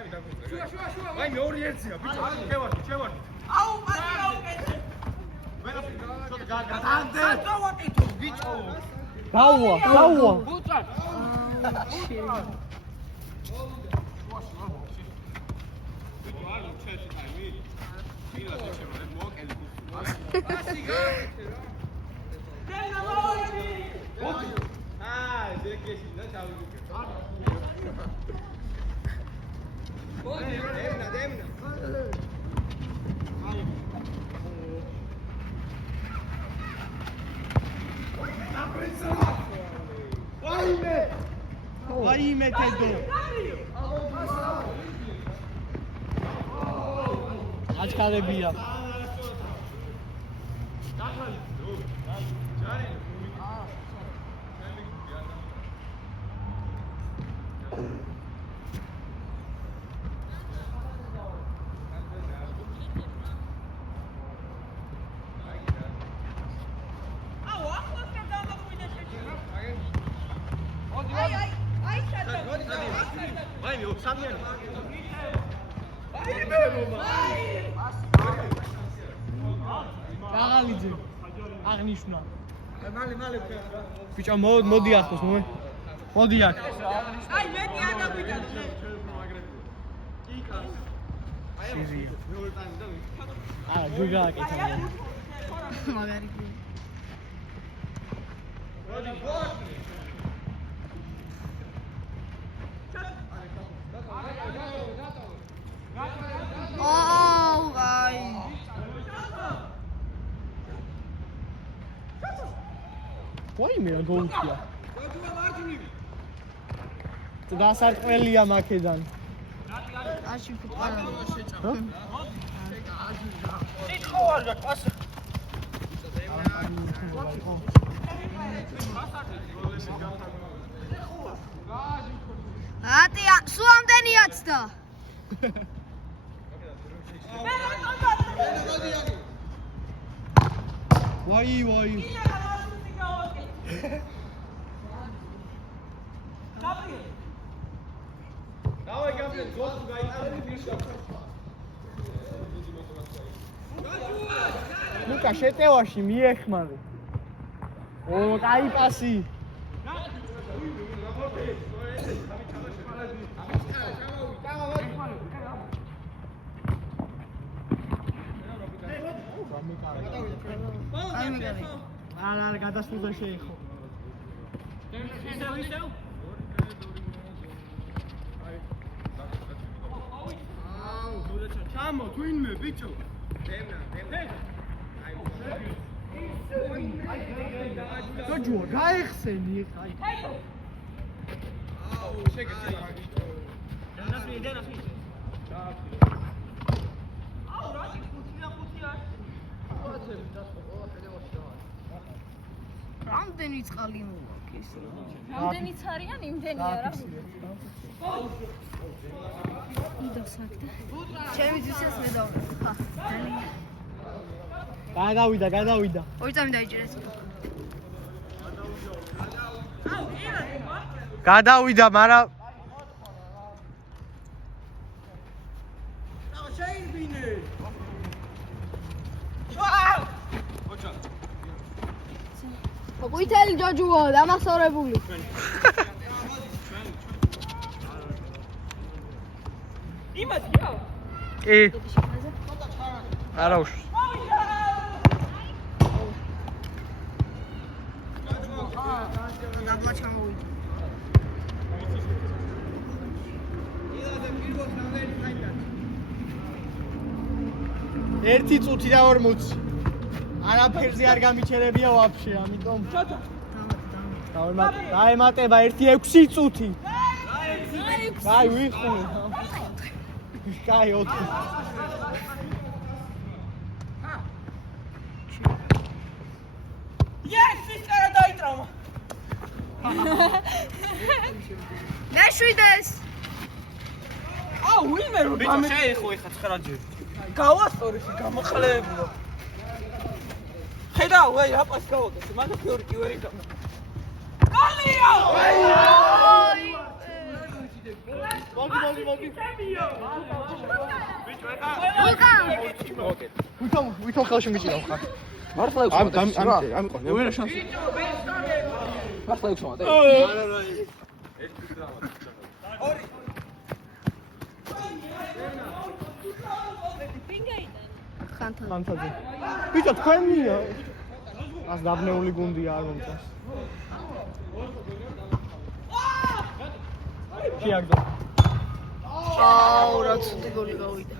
Vai მეორე ერთია, ბიჭო, შევარდი. აუ, პასი გაგატანდე. ბიჭო. გაუვა. ბუწა. Vaime tedo. Açkarebia. Gagaliძე. აღნიშნა. მალე. ბიჭო, მოდი ახოს, მოდი აქ. აი, მეტი არ გაგვიტანო. სიზია. აა, გიგააკეთა. მაგარი კი. ვაიმე რა გოუჩია. დასარტყველია მაქედან. აში ფუტბოლა. ჰა? სიტყვა არ გასა. ატია, სუამდენიაც და. ვაი. Давай, Габриэль, гол გაიტანე ფიშა. ლუკა შეტევაში მიეხმარე. კაი პასი. არა, გადასვლაზე შეეხო. ისევ. ჩამო, თვინმე, ბიჭო. დემნა. ჯოჯო, გაიხსენი, აი. აუ, შეგეცი. დენასი. აუ, რა ხუთია. რამდენი წყალი მოვაკის? რამდენიც არიან იმდენი არა. იდოსაკდა. ჩემი ძისას მე დავნა. ხა. გადავიდა. ოიწამი დაიჭერეს. გადავიდა, მაგრამ ყვითელი ჯოჯოა, დამახსოვრებული. იმათია? კი. არა უშ. დაბლა ჩამოვიდა. ერთი წუთი და 40. არაფერზე არ გამიჩერებია ვაფშე, ამიტომ. დაემატება 1-6 წუთი. კაი ვიხურე. კაი 4. ეს კარა დაიტრამა. მეშვიდეს. აუ, ვინმე რო ბიჭო, შეეხო ეხა 9 ჯერ. გავასწორე, გამოხლებულო. ხედავ, ვაი, რა პასი გავაკეთე, მაგა ფიორი კი ვერ იგავ. გოლია! მოდი. ვითომ ხელში მიჭიდავ ხარ? მართლა ამ ამიყო. ვერა შანსი. მართლა ექვსმა და ხანთაძე. ბიჭო თქვენია. ას დაბნეული გუნდია არ მომწონს. შეაგდო. აუ რა ცუდი გოლი გავიდა.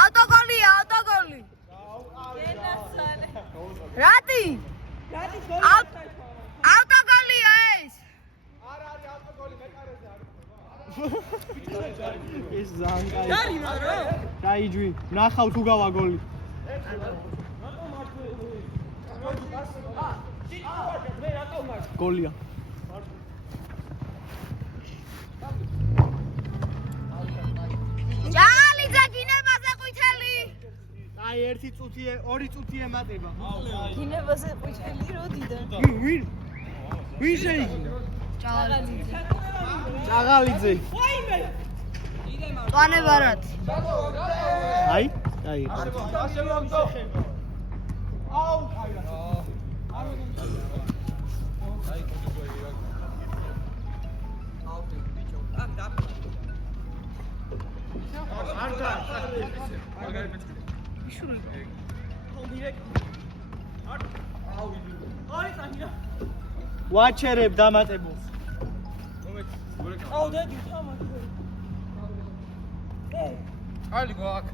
ავტოგოლი. რატი? ავტოგოლია ეს. ეს ზანგაი. დარიმა რა? დაიჯვი. ნახავ თუ გავა გოლი. გოლია. ჯალიძე გინებაზე ყვითელი. აი 1 წუთი 2 წუთი ემატება. გინებაზე ყვითელი როდიდან? ვინ შეიძლება? ჭაღალიძე. წვანე ბარათი. აი. ვაჩერებ დამატებულს. აუ დადი თამაში. Hadi go ak.